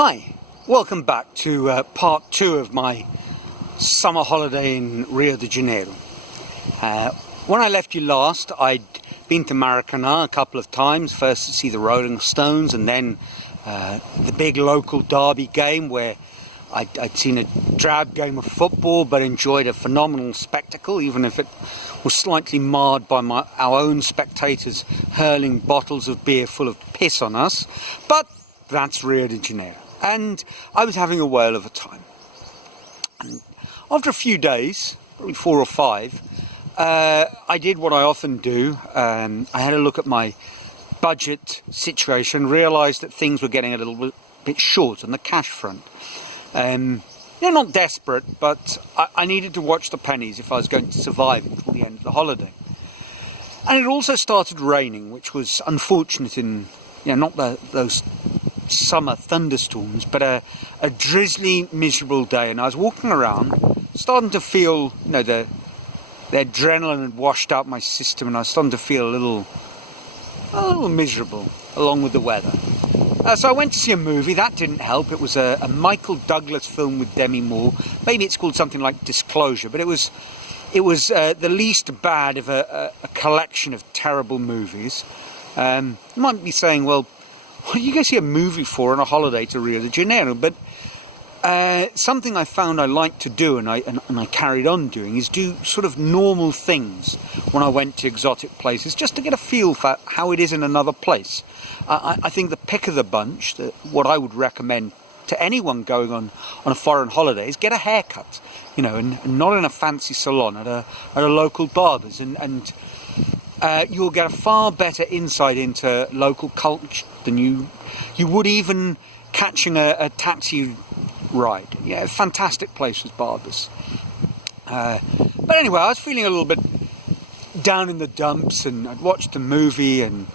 Hi, welcome back to part 2 of my summer holiday in Rio de Janeiro. When I left you last, I'd been to Maracanã a couple of times, first to see the Rolling Stones and then the big local derby game where I'd seen a drab game of football but enjoyed a phenomenal spectacle, even if it was slightly marred by our own spectators hurling bottles of beer full of piss on us. But that's Rio de Janeiro, and I was having a whale of a time. And after a few days, probably 4 or 5, I did what I often do. I had a look at my budget situation, realised that things were getting a little bit short on the cash front. Not desperate, but I needed to watch the pennies if I was going to survive until the end of the holiday. And it also started raining, which was unfortunate in, not those summer thunderstorms, but a drizzly, miserable day. And I was walking around, starting to feel, the adrenaline had washed out my system, and I was starting to feel a little miserable along with the weather. So I went to see a movie. That didn't help. It was a Michael Douglas film with Demi Moore. Maybe it's called something like Disclosure, but it was the least bad of a collection of terrible movies. You might be saying, well, what do you go see a movie for on a holiday to Rio de Janeiro? But something I found I liked to do, and I carried on doing, is do sort of normal things when I went to exotic places, just to get a feel for how it is in another place. I think the pick of the bunch, what I would recommend to anyone going on a foreign holiday, is get a haircut, and not in a fancy salon, at a local barber's, and you'll get a far better insight into local culture than you would even catching a taxi ride. Yeah, fantastic place with barbers. But anyway, I was feeling a little bit down in the dumps, and I'd watched the movie. And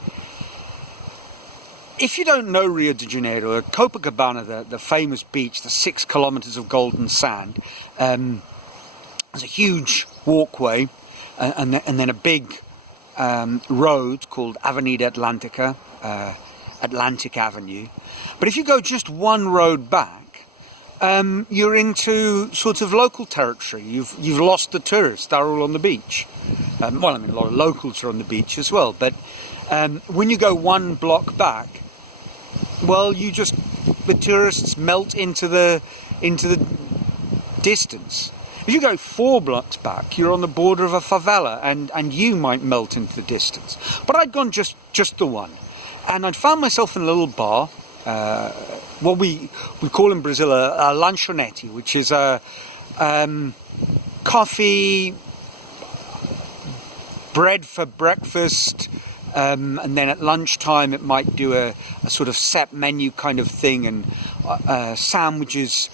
if you don't know Rio de Janeiro, Copacabana, the famous beach, the 6 kilometers of golden sand, there's a huge walkway and then a big road called Avenida Atlantica, Atlantic Avenue. But if you go just one road back, you're into sort of local territory. You've lost the tourists; they're all on the beach. A lot of locals are on the beach as well. But when you go one block back, well, the tourists melt into the distance. If you go 4 blocks back, you're on the border of a favela, and you might melt into the distance. But I'd gone just the one, and I'd found myself in a little bar. What we call in Brazil a lanchonete, which is a coffee, bread for breakfast, and then at lunchtime it might do a sort of set menu kind of thing, and sandwiches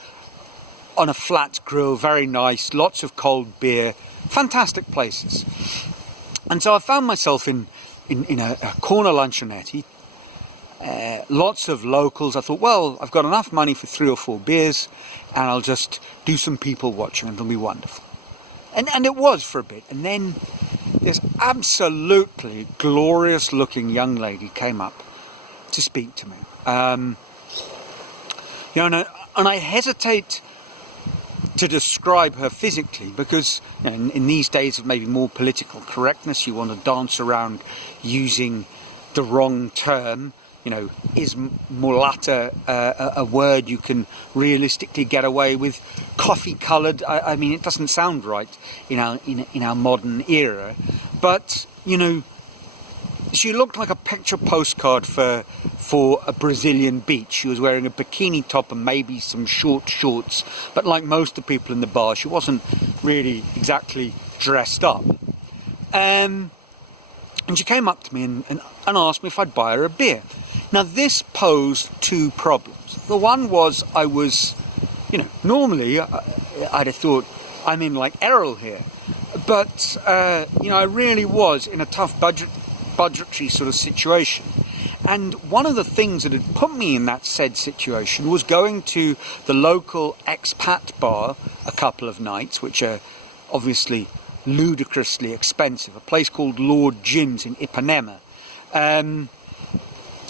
on a flat grill, very nice, lots of cold beer, fantastic places. And so I found myself in a corner lanchonete. Lots of locals. I thought, well, I've got enough money for 3 or 4 beers, and I'll just do some people watching, and it'll be wonderful. And it was for a bit. And then this absolutely glorious looking young lady came up to speak to me. And I hesitate to describe her physically, because in these days of maybe more political correctness, you want to dance around using the wrong term. Is mulatta a word you can realistically get away with? Coffee coloured, I mean, it doesn't sound right in our modern era. But she looked like a picture postcard for a Brazilian beach. She was wearing a bikini top and maybe some short shorts, but like most of the people in the bar, she wasn't really exactly dressed up. And she came up to me and asked me if I'd buy her a beer. Now, this posed 2 problems. The one was I was, normally I'd have thought I'm in like Errol here. But, I really was in a tough budgetary sort of situation. And one of the things that had put me in that said situation was going to the local expat bar a couple of nights, which are obviously ludicrously expensive, a place called Lord Jim's in Ipanema.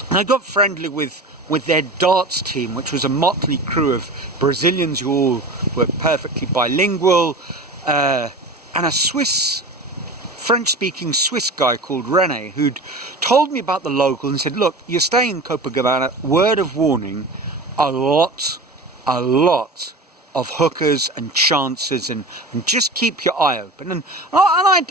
And I got friendly with their darts team, which was a motley crew of Brazilians who all were perfectly bilingual, and a French-speaking Swiss guy called Rene, who'd told me about the local and said, look, you're staying in Copacabana, word of warning, a lot of hookers and chances, and just keep your eye open. And I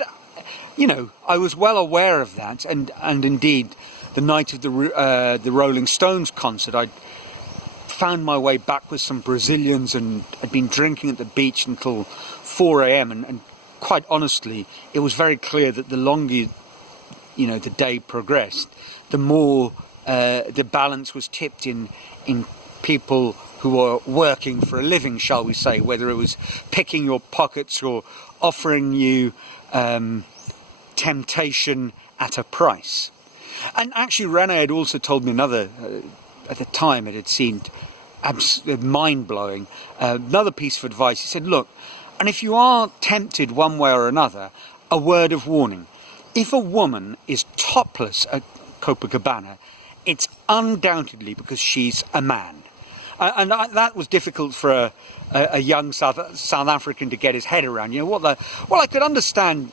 was well aware of that, and indeed, the night of the Rolling Stones concert, I found my way back with some Brazilians and had been drinking at the beach until 4 a.m. and quite honestly, it was very clear that the longer the day progressed, the more the balance was tipped in people who were working for a living, shall we say, whether it was picking your pockets or offering you temptation at a price. And actually, Rene had also told me another, at the time it had seemed mind-blowing, another piece of advice. He said, look, and if you are tempted one way or another, a word of warning. If a woman is topless at Copacabana, it's undoubtedly because she's a man. That was difficult for a young South African to get his head around. Well, I could understand,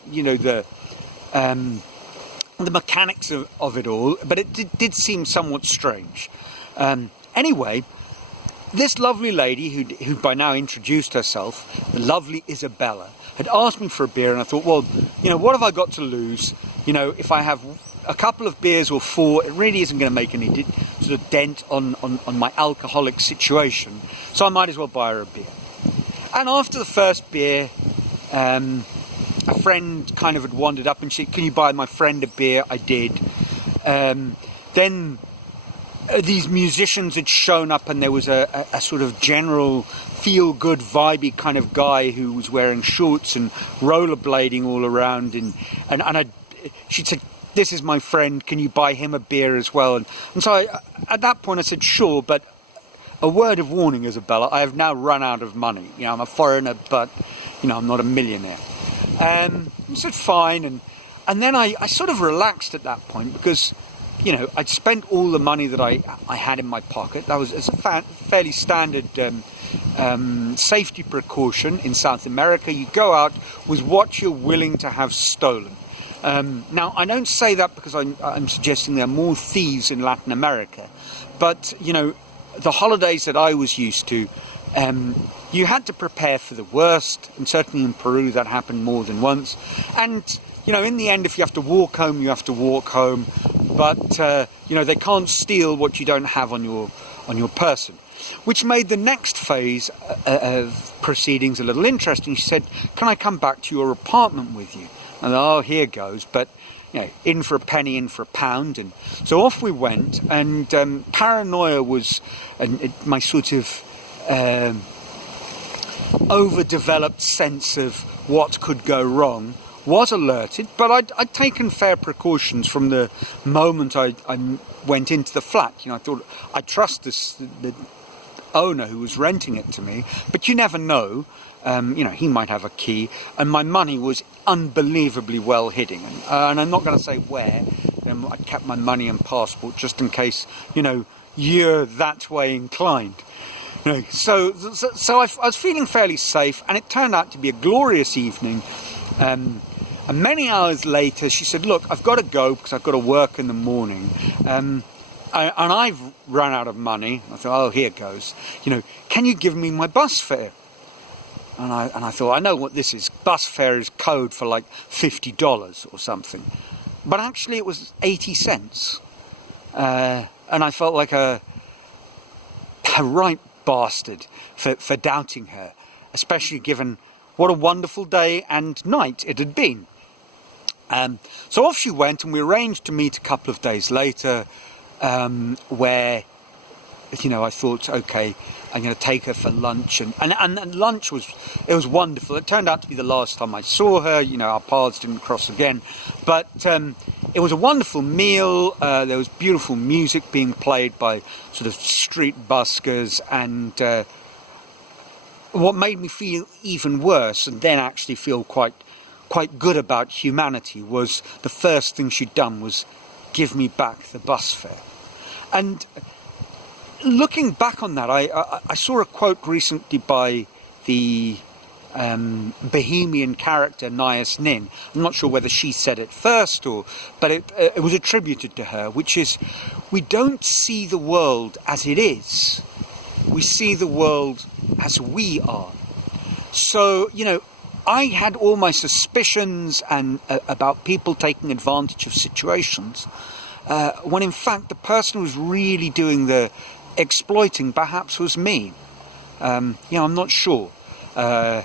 the mechanics of it all, but it did seem somewhat strange. Anyway, this lovely lady, who by now introduced herself, the lovely Isabella, had asked me for a beer, and I thought, well, what have I got to lose? If I have a couple of beers or 4, it really isn't going to make any sort of dent on my alcoholic situation, so I might as well buy her a beer. And after the first beer, a friend kind of had wandered up and said, can you buy my friend a beer? I did. Then these musicians had shown up, and there was a sort of general feel-good, vibey kind of guy who was wearing shorts and rollerblading all around. And she said, this is my friend, can you buy him a beer as well? And so at that point I said, sure, but a word of warning, Isabella, I have now run out of money. I'm a foreigner, but, I'm not a millionaire. He said, fine. And then I sort of relaxed at that point because, I'd spent all the money that I had in my pocket. That was a fairly standard safety precaution in South America. You go out with what you're willing to have stolen. Now, I don't say that because I'm suggesting there are more thieves in Latin America. But, the holidays that I was used to, you had to prepare for the worst, and certainly in Peru that happened more than once. And, in the end, if you have to walk home, you have to walk home. But, they can't steal what you don't have on your person. Which made the next phase of proceedings a little interesting. She said, can I come back to your apartment with you? And oh, here goes. But, in for a penny, in for a pound. And so off we went. And paranoia was my sort of overdeveloped sense of what could go wrong was alerted, but I'd taken fair precautions from the moment I went into the flat. I thought I trust the owner who was renting it to me, but you never know. He might have a key, and my money was unbelievably well hidden. And I'm not going to say where. I kept my money and passport just in case, you're that way inclined. So I was feeling fairly safe, and it turned out to be a glorious evening. And many hours later, she said, look, I've got to go because I've got to work in the morning. And I've run out of money. I thought, oh, here goes. Can you give me my bus fare? And I thought, I know what this is. Bus fare is code for like $50 or something. But actually it was 80 cents. And I felt like a right bastard for doubting her, especially given what a wonderful day and night it had been. So off she went, and we arranged to meet a couple of days later, where, I thought, okay, I'm going to take her for lunch, and lunch was wonderful. It turned out to be the last time I saw her. Our paths didn't cross again, but it was a wonderful meal. There was beautiful music being played by sort of street buskers, and what made me feel even worse, and then actually feel quite good about humanity, was the first thing she'd done was give me back the bus fare. And looking back on that, I saw a quote recently by the Bohemian character Nias Nin. I'm not sure whether she said it first, but it was attributed to her, which is, we don't see the world as it is. We see the world as we are. So, I had all my suspicions about people taking advantage of situations, when in fact the person who was really doing the exploiting perhaps was me. I'm not sure. I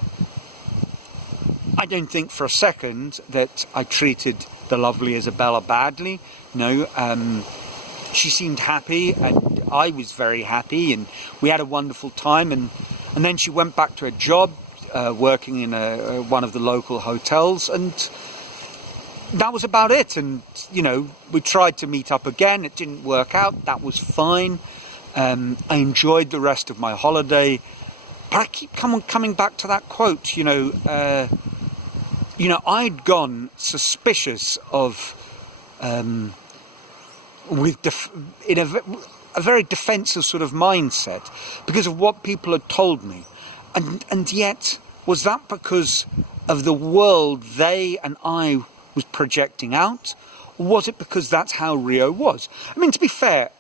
don't think for a second that I treated the lovely Isabella badly. She seemed happy, and I was very happy, and we had a wonderful time. And then she went back to her job, working in one of the local hotels, and that was about it. And we tried to meet up again. It didn't work out. That was fine. I enjoyed the rest of my holiday, but I keep coming back to that quote. I'd gone suspicious of, in a very defensive sort of mindset because of what people had told me, and yet was that because of the world they and I was projecting out, or was it because that's how Rio was? I mean, to be fair,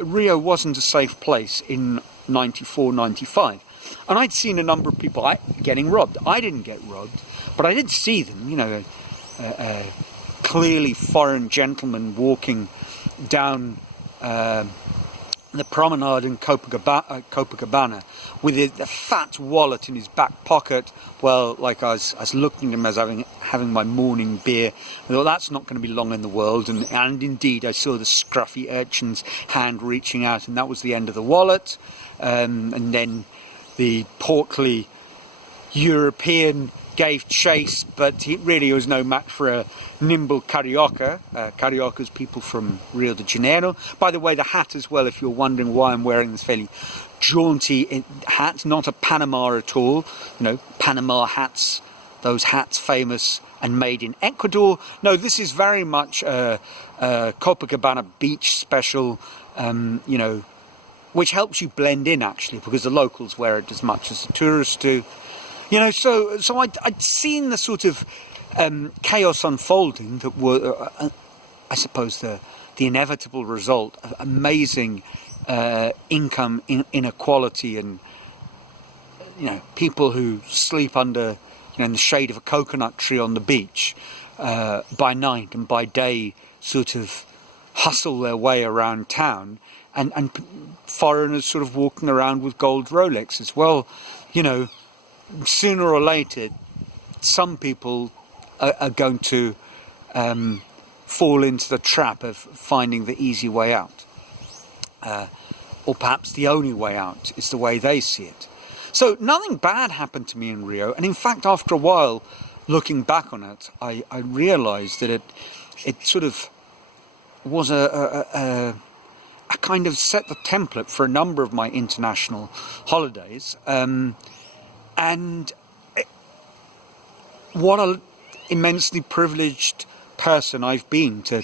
Rio wasn't a safe place in 94, 95. And I'd seen a number of people getting robbed. I didn't get robbed, but I did see them, clearly foreign gentlemen walking down the promenade in Copacabana with a fat wallet in his back pocket. Well, like I was looking at him as having my morning beer. I thought, that's not going to be long in the world. And indeed, I saw the scruffy urchin's hand reaching out, and that was the end of the wallet. And then the portly European gave chase, but he really was no match for a nimble carioca. Cariocas, people from Rio de Janeiro. By the way, the hat as well, if you're wondering why I'm wearing this fairly jaunty hat, not a Panama at all. Panama hats, those hats famous and made in Ecuador. No, this is very much a Copacabana beach special, which helps you blend in actually, because the locals wear it as much as the tourists do. So I'd seen the sort of chaos unfolding that were, I suppose, the inevitable result of amazing income inequality, and people who sleep under, in the shade of a coconut tree on the beach by night, and by day sort of hustle their way around town, and foreigners sort of walking around with gold Rolexes. Well, sooner or later, some people are going to fall into the trap of finding the easy way out. Or perhaps the only way out is the way they see it. So nothing bad happened to me in Rio. And in fact, after a while, looking back on it, I realized that it sort of was a kind of set the template for a number of my international holidays. And what an immensely privileged person I've been to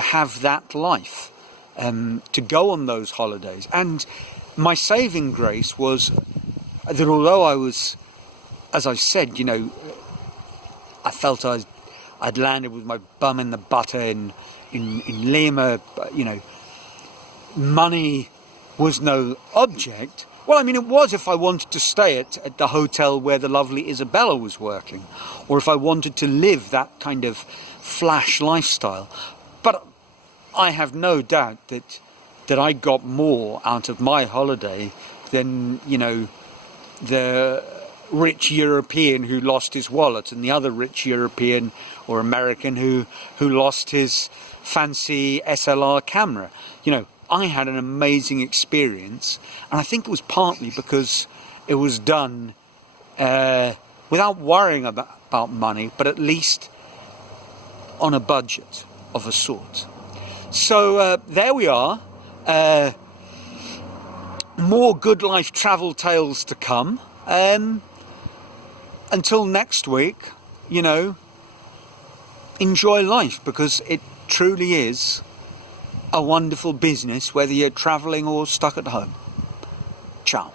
have that life, to go on those holidays. And my saving grace was that although I was, as I said, I felt I'd landed with my bum in the butter in Lima, money was no object. Well, I mean, it was if I wanted to stay at the hotel where the lovely Isabella was working, or if I wanted to live that kind of flash lifestyle. But I have no doubt that I got more out of my holiday than, the rich European who lost his wallet, and the other rich European or American who lost his fancy SLR camera. I had an amazing experience, and I think it was partly because it was done without worrying about money, but at least on a budget of a sort. So there we are. More good life travel tales to come. Until next week, enjoy life, because it truly is a wonderful business, whether you're travelling or stuck at home. Ciao.